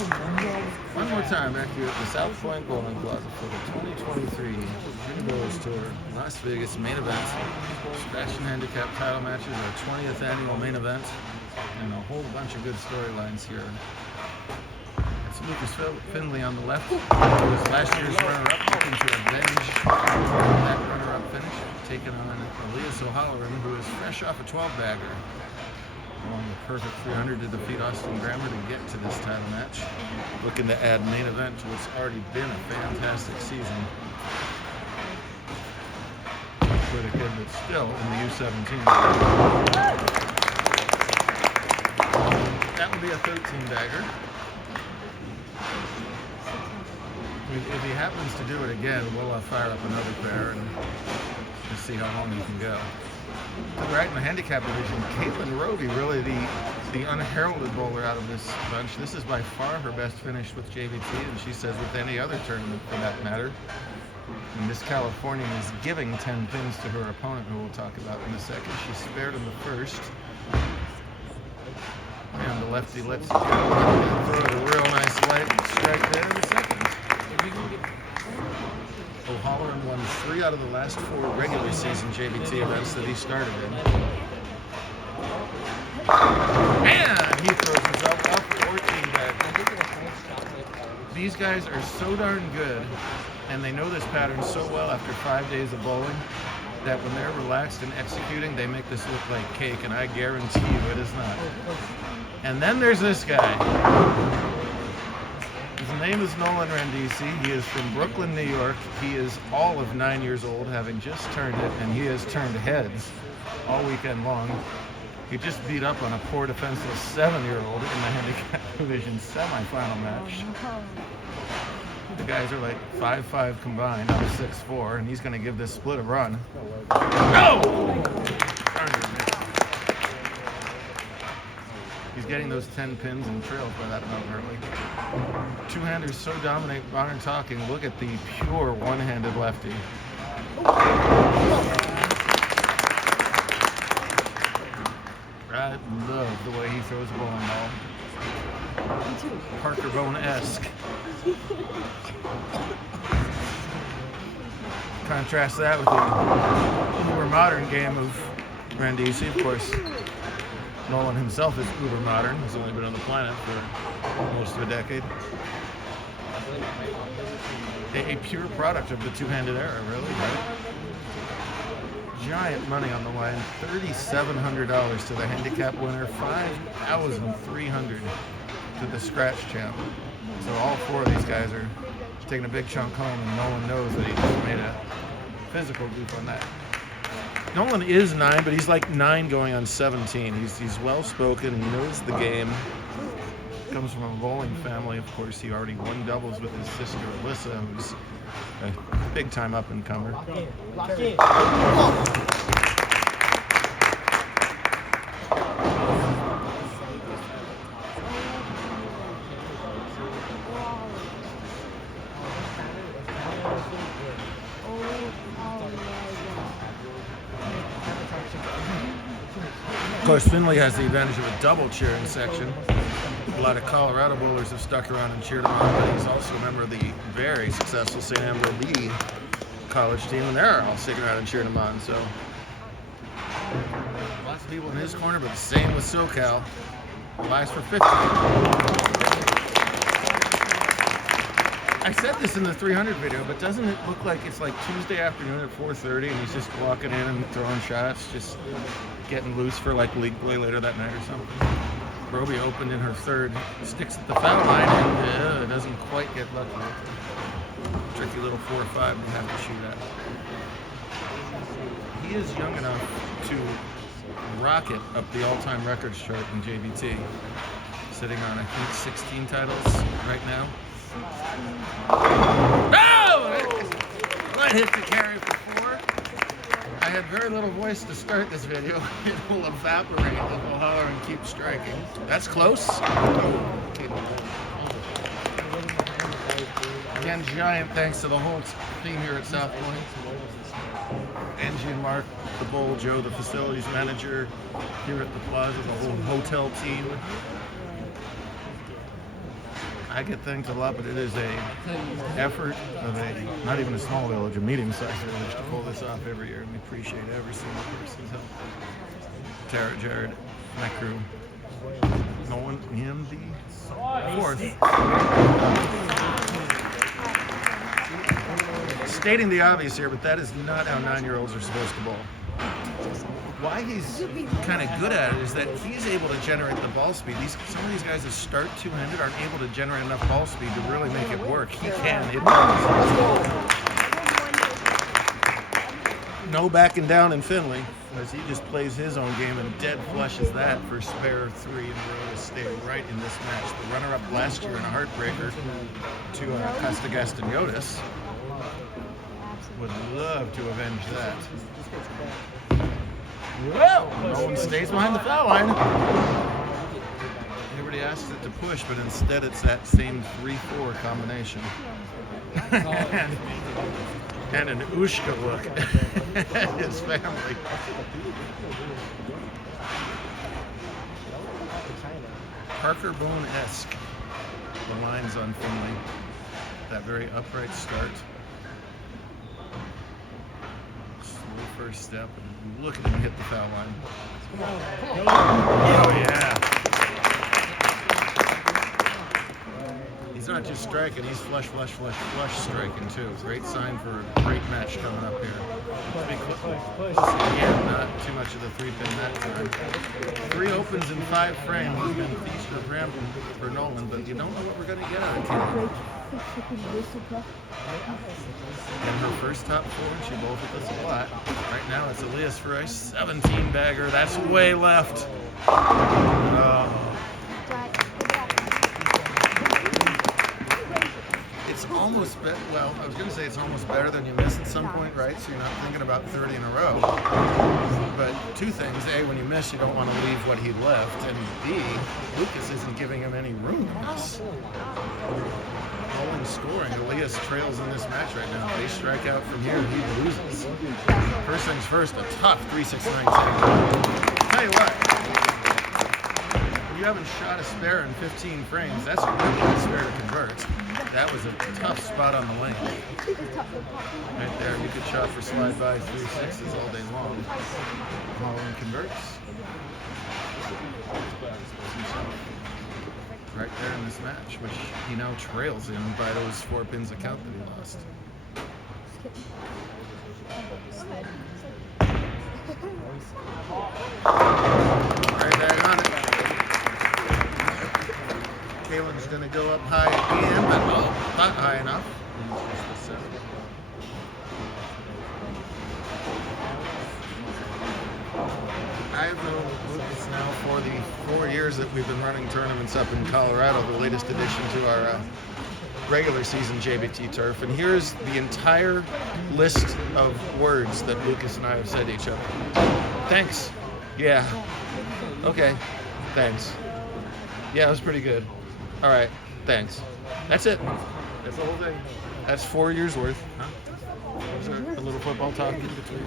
One more time back here at the South Point Bowling Plaza for the 2023 Windows Tour Las Vegas main event. Scratch and handicap title matches, our 20th annual main event, and a whole bunch of good storylines here. It's Lucas Finley on the left, who was last year's runner-up, looking to avenge that runner-up finish, taking on Elias O'Halloran, who is fresh off a 12-bagger. Along the perfect 300 to defeat Austin Grammer to get to this title match. Looking to add main event to what's already been a fantastic season for the kid that's still in the U17. That would be a 13-bagger. If he happens to do it again, we'll fire up another pair and just see how long he can go. Right in the handicap division, Caitlin Roby, really the unheralded bowler out of this bunch. This is by far her best finish with JBT, and she says with any other tournament for that matter. And Miss California is giving 10 pins to her opponent, who we'll talk about in a second. She spared in the first. And the lefty lets it go. Throw a real nice light strike there in the second. O'Halloran won 3 out of the last 4 regular season JBT events that he started in. And he throws himself off 14 back. These guys are so darn good, and they know this pattern so well after 5 days of bowling, that when they're relaxed and executing, they make this look like cake, and I guarantee you it is not. And then there's this guy. His name is Nolan Randisi. He is from Brooklyn, New York. He is all of 9 years old, having just turned it, and he has turned heads all weekend long. He just beat up on a poor defenseless 7-year-old in the handicap division semifinal match. The guys are like 5'5" combined on a 6'4", and he's going to give this split a run. No! He's getting those 10 pins and trails by that amount early. Two-handers so dominate modern talking. Look at the pure one-handed lefty. I love the way he throws a bowling ball. Parker Bone-esque. Contrast that with the more modern game of Randisi. Of course, Nolan himself is uber modern. He's only been on the planet for most of a decade. A pure product of the two-handed era, really, right? Giant money on the line. $3,700 to the handicap winner. $5,300 to the scratch champ. So all 4 of these guys are taking a big chunk home, and Nolan knows that he just made a physical goof on that. Nolan is 9, but he's like 9 going on 17. He's well-spoken. He knows the game. Comes from a bowling family. Of course, he already won doubles with his sister Alyssa, who's a big-time up-and-comer. Of course, Finley has the advantage of a double cheering section. A lot of Colorado bowlers have stuck around and cheered him on, but he's also a member of the very successful St. Ambrose B college team, and they're all sticking around and cheering him on. So lots of people in his corner, but the same with SoCal. Buys for 50. I said this in the 300 video, but doesn't it look like it's like Tuesday afternoon at 4:30 and he's just walking in and throwing shots, just getting loose for like league play later that night or something? Roby opened in her third, sticks at the foul line, and doesn't quite get lucky. Tricky little 4-5 to have to shoot at. He is young enough to rocket up the all-time records chart in JBT, sitting on I think 16 titles right now. No! That hit to carry for 4. I had very little voice to start this video. It will evaporate if O'Halloran keeps striking. That's close. Again, giant thanks to the whole team here at South Point. Angie and Mark, the bowl, Joe, the facilities manager here at the plaza, the whole hotel team. I get thanked a lot, but it is a effort of a, not even a small village, a medium-sized village to pull this off every year, and we appreciate every single person's help. Tara, Jared, my crew, Nolan, him, the fourth. Stating the obvious here, but that is not how 9-year-olds are supposed to bowl. Why he's kind of good at it is that he's able to generate the ball speed. Some of these guys that start two-handed aren't able to generate enough ball speed to really make it work. He can. It does. No backing down in Finley, as he just plays his own game and dead flushes that for spare 3 in a row to stay right in this match. The runner-up last year in a heartbreaker to Castagast and Yotis. Would love to avenge that. Well, no one stays behind the foul line. Everybody asks it to push, but instead it's that same 3-4 combination. and an Ushka look at his family. Parker Bone-esque, the lines on Finley. That very upright start. First step, and look at him hit the foul line. Oh yeah. He's not just striking, he's flush striking too. Great sign for a great match coming up here. Again, not too much of the 3-pin that time. 3 opens in 5 frames has been feast or famine for Nolan, but you don't know what we're going to get out of Kim. In her first top 4, and she bowls with us a lot. Right now it's Elias for a 17-bagger. That's way left. It's almost well, I was going to say it's almost better than you miss at some point, right? So you're not thinking about 30 in a row. But 2 things. A, when you miss, you don't want to leave what he left. And B, Lucas isn't giving him any room to miss. Bowling scoring. Elias trails in this match right now. If they strike out from here, he loses. First things first, a tough 3-6-9 take. Tell you what, when you haven't shot a spare in 15 frames, that's a really good spare to convert. That was a tough spot on the lane. Right there, you could shot for slide by 3-6s all day long. Mullen converts. Right there in this match, which he now trails in by those 4 pins of count that he lost. Right back on it. Kalen's going to go up high again, but not high enough. I've known Lucas now for the 4 years that we've been running tournaments up in Colorado, the latest addition to our regular season JBT turf. And here's the entire list of words that Lucas and I have said to each other. Thanks. Yeah. Okay. Thanks. Yeah, it was pretty good. All right. Thanks. That's it. That's the whole thing. That's 4 years worth. Huh? Was there a little football talk in between?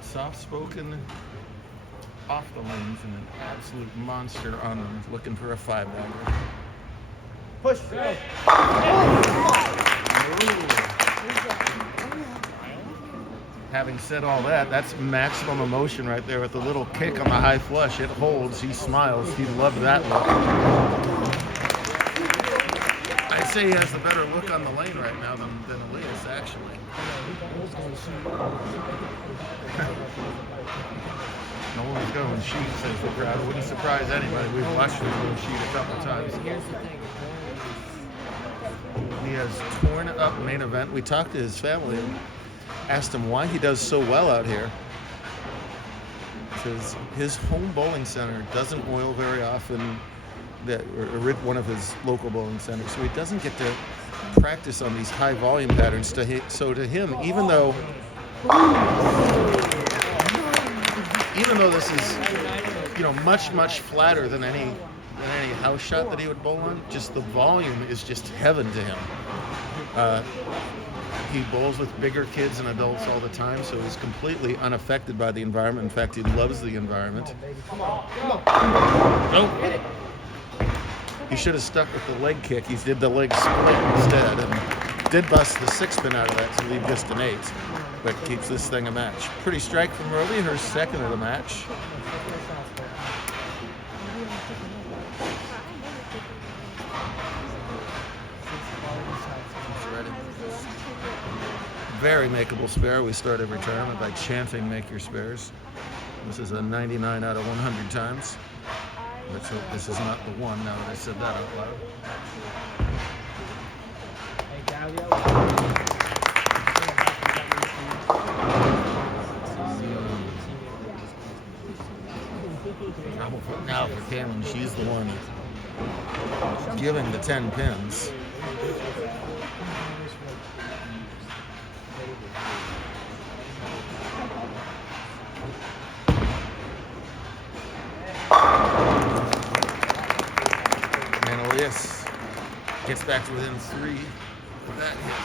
Soft-spoken, off the lanes, and an absolute monster on them, looking for a 5-bagger. Push! Having said all that, that's maximum emotion right there with the little kick on the high flush. It holds, he smiles, he loved that look. I'd say he has the better look on the lane right now than Elias, actually. Nolan's going sheet, says the crowd. It wouldn't surprise anybody. We've watched him go sheet a couple times. Here's the thing. He has torn up main event. We talked to his family and asked him why he does so well out here. Says his home bowling center doesn't oil very often. Or one of his local bowling centers, so he doesn't get to practice on these high volume patterns. So to him, even though this is, much flatter than any house shot that he would bowl on, just the volume is just heaven to him. He bowls with bigger kids and adults all the time, so he's completely unaffected by the environment. In fact, he loves the environment. Oh. He should have stuck with the leg kick. He did the leg split instead, and did bust the 6-pin out of that to leave just an 8, but keeps this thing a match. Pretty strike from Roby, her second of the match. Very makeable spare. We start every tournament by chanting "Make your spares." This is a 99 out of 100 times. Let's hope this is not the one now that I said that out loud. Now for Cameron, she's the one giving the 10 pins. Yes, gets back to within 3 with that hit.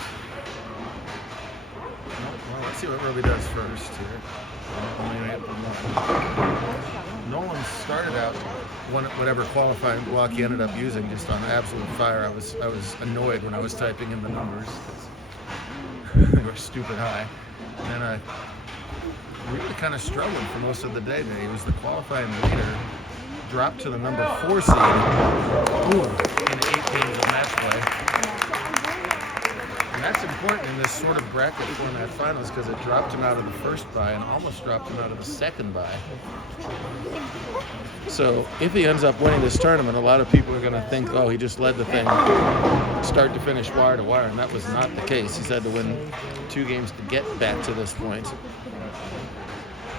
Well, let's see what Roby does first here. Nolan started out whatever qualifying block he ended up using just on absolute fire. I was annoyed when I was typing in the numbers. They were stupid high. And then I really kind of struggled for most of the day there. He was the qualifying leader. Dropped to the number 4 seed in 8 games of match play. And that's important in this sort of bracket format finals because it dropped him out of the first bye and almost dropped him out of the second bye. So if he ends up winning this tournament, a lot of people are going to think, oh, he just led the thing start to finish, wire to wire, and that was not the case. He's had to win 2 games to get back to this point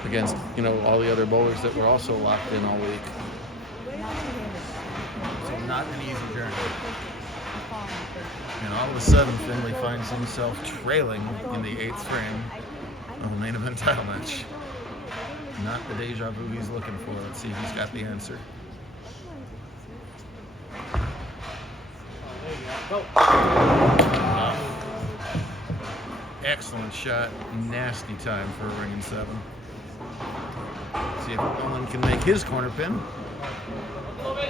against, all the other bowlers that were also locked in all week. So not an easy journey. And all of a sudden, Finley finds himself trailing in the 8th frame of a main event title match. Not the deja vu he's looking for. Let's see if he's got the answer. Excellent shot. Nasty time for a ring and 7. See if Nolan can make his corner pin. No, he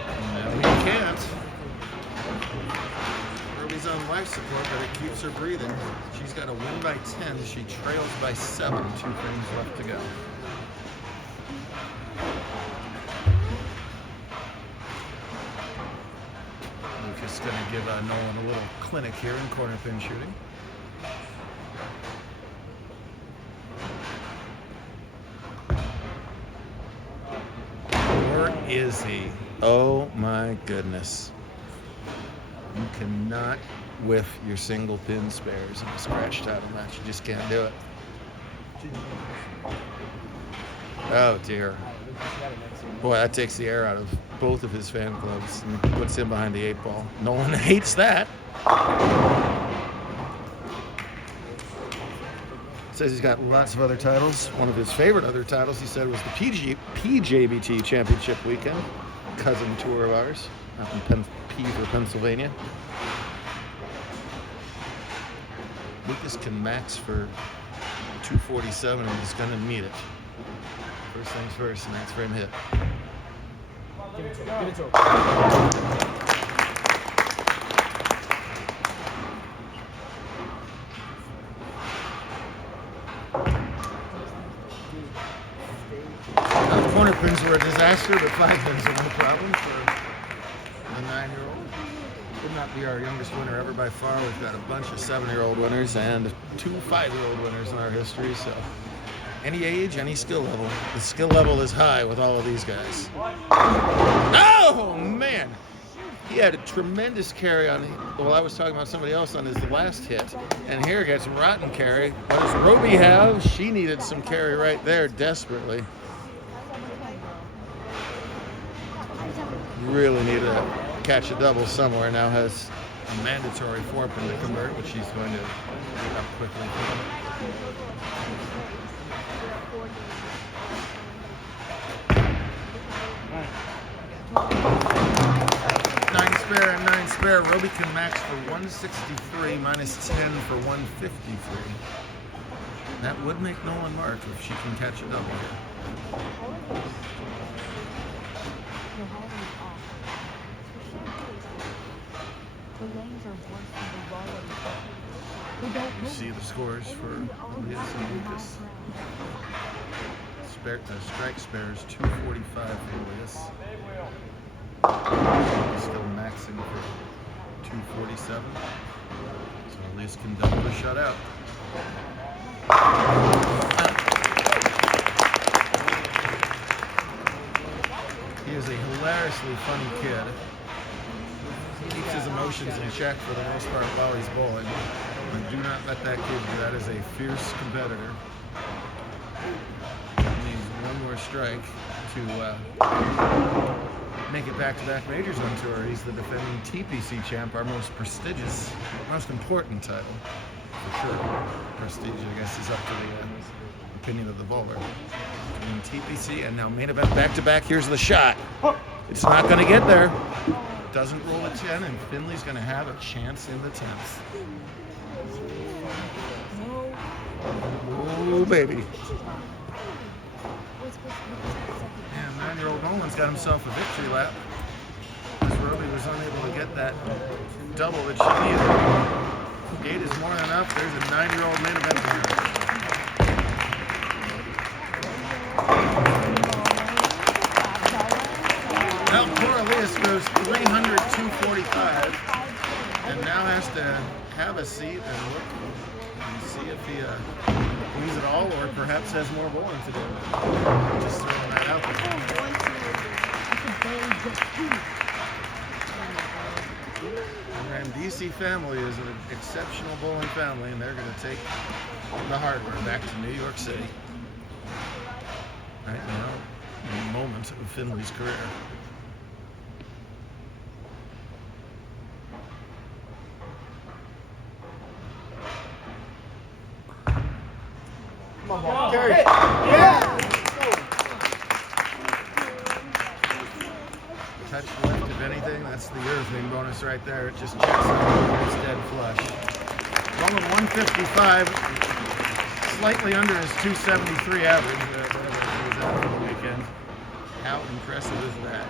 can't. Roby's on life support, but it keeps her breathing. She's got a win by 10. She trails by 7. 2 frames left to go. Lucas going to give Nolan a little clinic here in corner pin shooting. Or is he? Oh my goodness. You cannot whiff your single pin spares in a scratch title match. You just can't do it. Oh dear. Boy, that takes the air out of both of his fan clubs and puts him behind the 8 ball. Nolan hates that. Says he's got lots of other titles. One of his favorite other titles, he said, was the JBT Championship Weekend, cousin tour of ours, up in Pennsylvania. Lucas can max for 247 and he's going to meet it. First things first, and that's frame hit. Give it to him. Give it to him. Corner pins were a disaster, but 5 pins are no problem for the 9-year-old. Would not be our youngest winner ever by far. We've got a bunch of 7-year-old winners and 2 5-year-old winners in our history, so any age, any skill level. The skill level is high with all of these guys. Oh, man! He had a tremendous carry on, well, I was talking about somebody else on his last hit, and here gets rotten carry. What does Roby have? She needed some carry right there desperately. Really need to catch a double somewhere. Now has a mandatory 4-pin to convert, which she's going to get up quickly. 9 spare and 9 spare. Roby can max for 163 minus 10 for 153. That would make Nolan mark if she can catch a double here. You see the scores for Elias and Lucas. Strike spares 245 for Elias. Still maxing for 247. So Elias can double the shutout. He is a hilariously funny kid. He keeps his emotions in check for the most part while he's bowling. And do not let that kid do that. Is a fierce competitor. He needs one more strike to make it back-to-back majors on tour. He's the defending TPC champ, our most prestigious, most important title. For sure. Prestige, I guess, is up to the opinion of the bowler. Between TPC and now main event back-to-back, here's the shot. It's not going to get there. Doesn't roll a 10, and Finley's going to have a chance in the 10th. Oh, baby. And 9-year-old Nolan's got himself a victory lap. As Roby was unable to get that double that she needed. 8 is more than enough. There's a 9-year-old main event winner. Well, poor Elias goes 300-245 and now has to have a seat and look and see if he wins it all or perhaps has more bowling to do. Just throwing that out there. And DC family is an exceptional bowling family, and they're going to take the hardware back to New York City. Right now, in the moment of Finley's career. Come on, Carry. Yeah! Touch left, if anything, that's the earthing bonus right there. It just checks out. It's dead flush. Rolling 155, slightly under his 273 average, whatever it was out for the weekend. How impressive is that?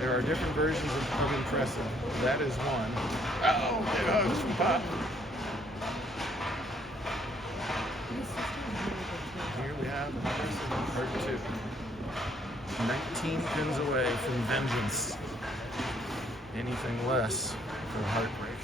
There are different versions of impressive. That is one. Oh, big hugs from Pop. Here we have impressive part 2. 19 pins away from vengeance. Anything less for heartbreak.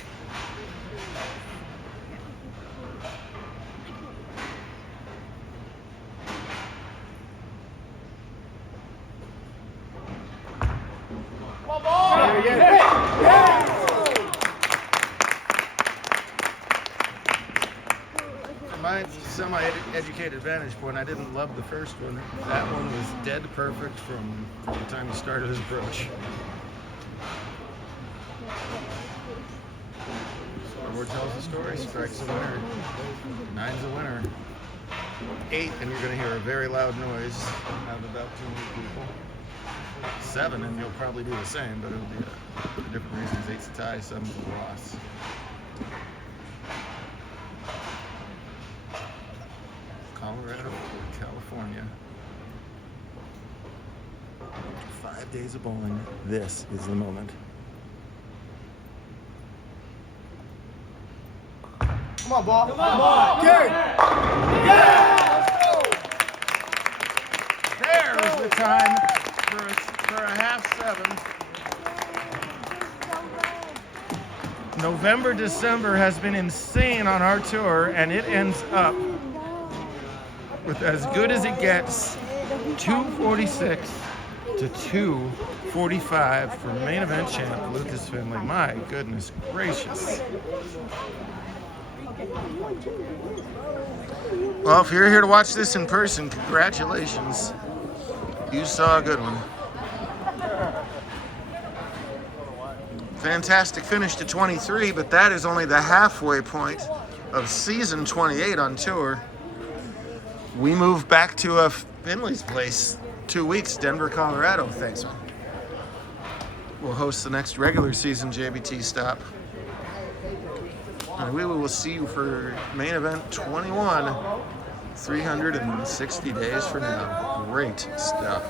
From my semi-educated vantage point, I didn't love the first one. That one was dead perfect from the time he started his approach. Scoreboard tells the story. Strike's a winner. 9's a winner. 8, and you're going to hear a very loud noise out of about 2 many people. 7, and you'll probably do the same, but it'll be for different reasons. 8's a tie, 7's a loss. Colorado, California. 5 days of bowling. This is the moment. Come on, ball. Come on. Carry. Yeah! There's the time for a half 7. November, December has been insane on our tour, and it ends up with as good as it gets, 246 to 245 for main event champ Lucas Finley. My goodness gracious. Well, if you're here to watch this in person, congratulations. You saw a good one. Fantastic finish to 23, but that is only the halfway point of season 28 on tour. We move back to Finley's place 2 weeks, Denver, Colorado. Thanks, man. We'll host the next regular season JBT stop. And we will see you for main event 21, 360 days from now. Great stuff.